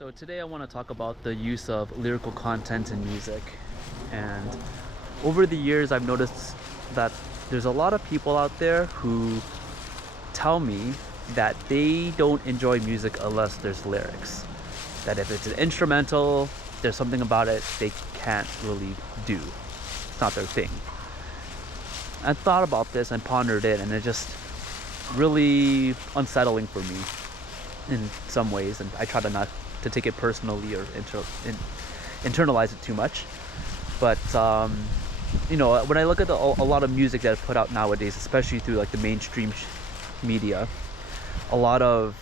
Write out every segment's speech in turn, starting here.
So today I want to talk about the use of lyrical content in music. And over the years, I've noticed that there's a lot of people out there who tell me that they don't enjoy music unless there's lyrics. That if it's an instrumental, there's something about it they can't really do. It's not their thing. I thought about this and pondered it, and it's just really unsettling for me in some ways. And I try to not to take it personally or internalize it too much. But when I look at a lot of music that's put out nowadays, especially through like the mainstream media, a lot of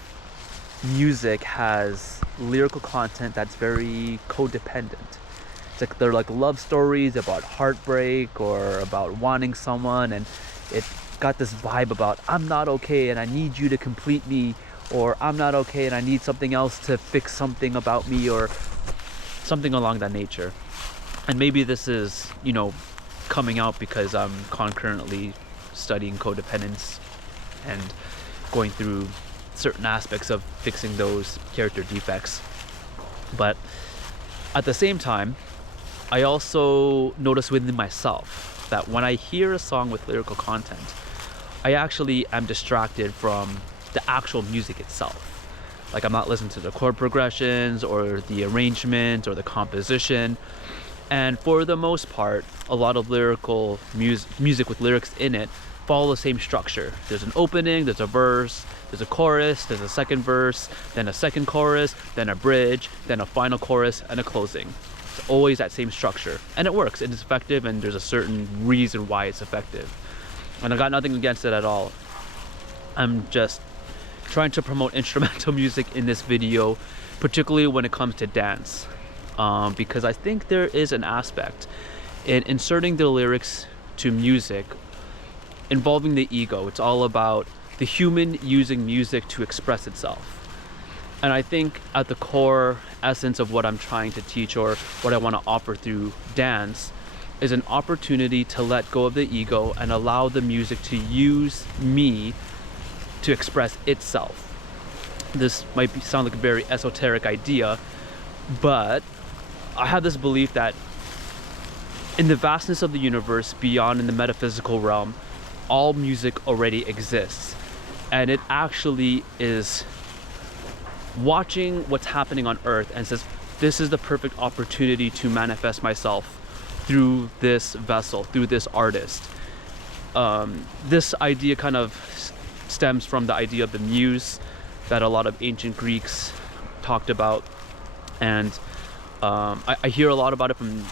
music has lyrical content that's very codependent. It's like they're like love stories about heartbreak or about wanting someone, and it got this vibe about I'm not okay and I need you to complete me, or I'm not okay and I need something else to fix something about me, or something along that nature. And maybe this is, coming out because I'm concurrently studying codependence and going through certain aspects of fixing those character defects. But at the same time, I also notice within myself that when I hear a song with lyrical content, I actually am distracted from the actual music itself. Like I'm not listening to the chord progressions or the arrangement or the composition. And for the most part, a lot of lyrical music with lyrics in it follow the same structure. There's an opening, there's a verse, there's a chorus, there's a second verse, then a second chorus, then a bridge, then a final chorus, and a closing. It's always that same structure. And it works, it's effective, and there's a certain reason why it's effective. And I got nothing against it at all. I'm just trying to promote instrumental music in this video, particularly when it comes to dance. Because I think there is an aspect in inserting the lyrics to music involving the ego. It's all about the human using music to express itself. And I think at the core essence of what I'm trying to teach, or what I want to offer through dance, is an opportunity to let go of the ego and allow the music to use me to express itself. This might sound like a very esoteric idea, but I have this belief that in the vastness of the universe, beyond in the metaphysical realm, all music already exists. And it actually is watching what's happening on Earth and says, this is the perfect opportunity to manifest myself through this vessel, through this artist. This idea kind of stems from the idea of the muse that a lot of ancient Greeks talked about. And I hear a lot about it from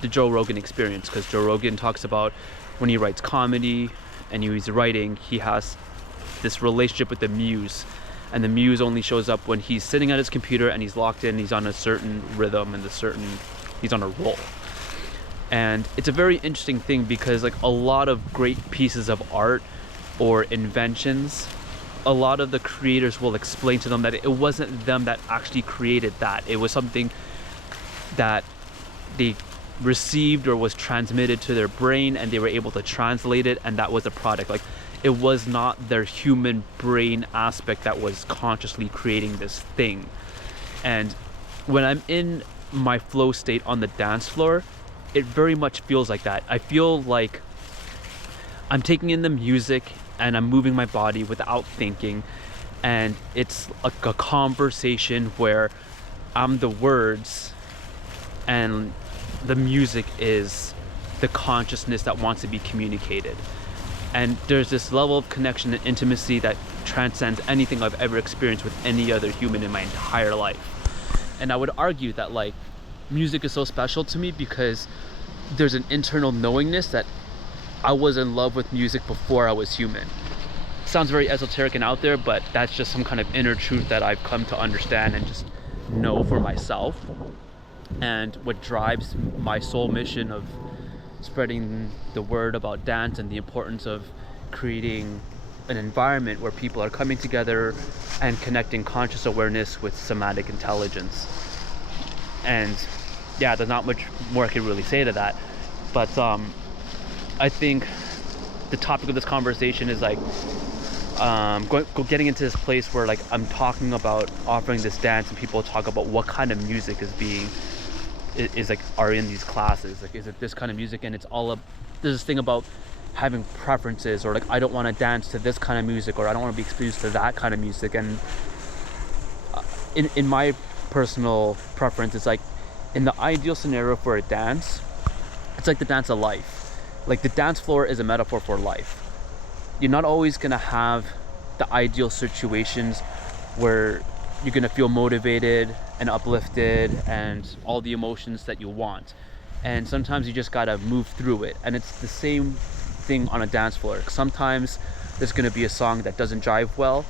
the Joe Rogan Experience, because Joe Rogan talks about when he writes comedy and he's writing, he has this relationship with the muse, and the muse only shows up when he's sitting at his computer and he's locked in, he's on a certain rhythm and he's on a roll. And it's a very interesting thing, because like a lot of great pieces of art or inventions, a lot of the creators will explain to them that it wasn't them that actually created that. It was something that they received or was transmitted to their brain, and they were able to translate it, and that was a product. Like it was not their human brain aspect that was consciously creating this thing. And when I'm in my flow state on the dance floor, it very much feels like that. I feel like I'm taking in the music and I'm moving my body without thinking, and it's like a conversation where I'm the words and the music is the consciousness that wants to be communicated. And there's this level of connection and intimacy that transcends anything I've ever experienced with any other human in my entire life. And I would argue that like music is so special to me because there's an internal knowingness that I was in love with music before I was human. Sounds very esoteric and out there, but that's just some kind of inner truth that I've come to understand and just know for myself. And what drives my soul mission of spreading the word about dance and the importance of creating an environment where people are coming together and connecting conscious awareness with somatic intelligence. And yeah, there's not much more I can really say to that, but I think the topic of this conversation is like getting into this place where like I'm talking about offering this dance, and people talk about what kind of music are in these classes. Like, is it this kind of music? And it's all up. There's this thing about having preferences, or like I don't want to dance to this kind of music, or I don't want to be exposed to that kind of music. And in my personal preference, it's like, in the ideal scenario for a dance, it's like the dance of life. Like, the dance floor is a metaphor for life. You're not always gonna have the ideal situations where you're gonna feel motivated and uplifted and all the emotions that you want. And sometimes you just gotta move through it. And it's the same thing on a dance floor. Sometimes there's gonna be a song that doesn't jive well,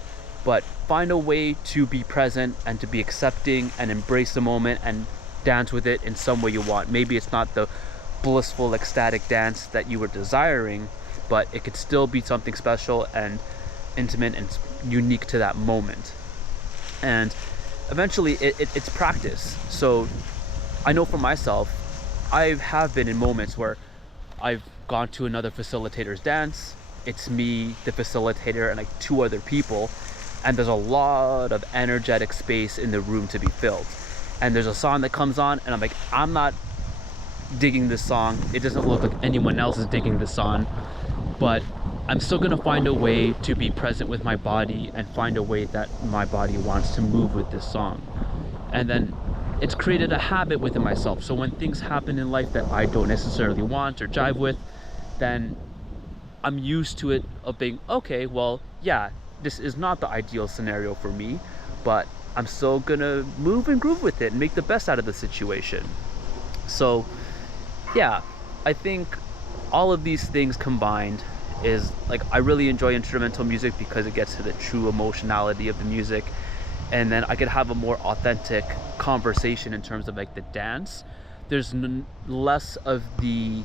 but find a way to be present and to be accepting and embrace the moment and dance with it in some way you want. Maybe it's not the blissful, ecstatic dance that you were desiring, but it could still be something special and intimate and unique to that moment. And eventually it's practice. So I know for myself, I have been in moments where I've gone to another facilitator's dance. It's me, the facilitator, and like 2 other people, and there's a lot of energetic space in the room to be filled. And there's a song that comes on, and I'm like, I'm not digging this song. It doesn't look like anyone else is digging this song, but I'm still gonna find a way to be present with my body and find a way that my body wants to move with this song. And then it's created a habit within myself. So when things happen in life that I don't necessarily want or jive with, then I'm used to it of being, okay, well, yeah, this is not the ideal scenario for me, but I'm still gonna move and groove with it and make the best out of the situation. So yeah, I think all of these things combined is like, I really enjoy instrumental music because it gets to the true emotionality of the music, and then I could have a more authentic conversation in terms of like the dance. There's less of the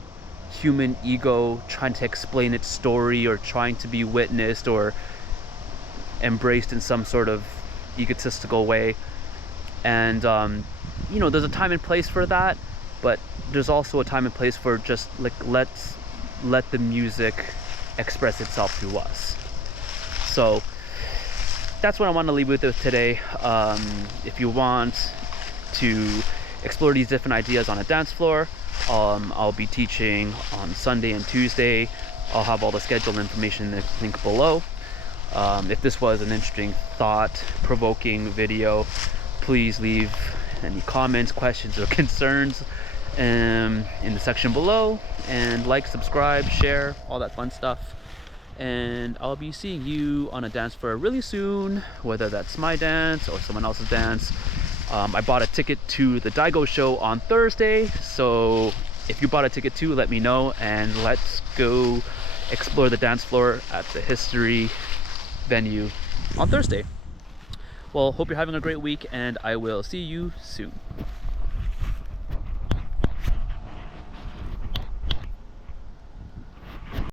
human ego trying to explain its story or trying to be witnessed or embraced in some sort of egotistical way. And there's a time and place for that, but there's also a time and place for just like, let's let the music express itself through us. So that's what I want to leave with today. If you want to explore these different ideas on a dance floor, I'll be teaching on Sunday and Tuesday. I'll have all the schedule information in the link below. If this was an interesting, thought-provoking video, please leave any comments, questions, or concerns in the section below, and like, subscribe, share, all that fun stuff. And I'll be seeing you on a dance floor really soon, whether that's my dance or someone else's dance. I bought a ticket to the Tycho show on Thursday, so if you bought a ticket too, let me know, and let's go explore the dance floor at the history venue on Thursday. Well, hope you're having a great week, and I will see you soon.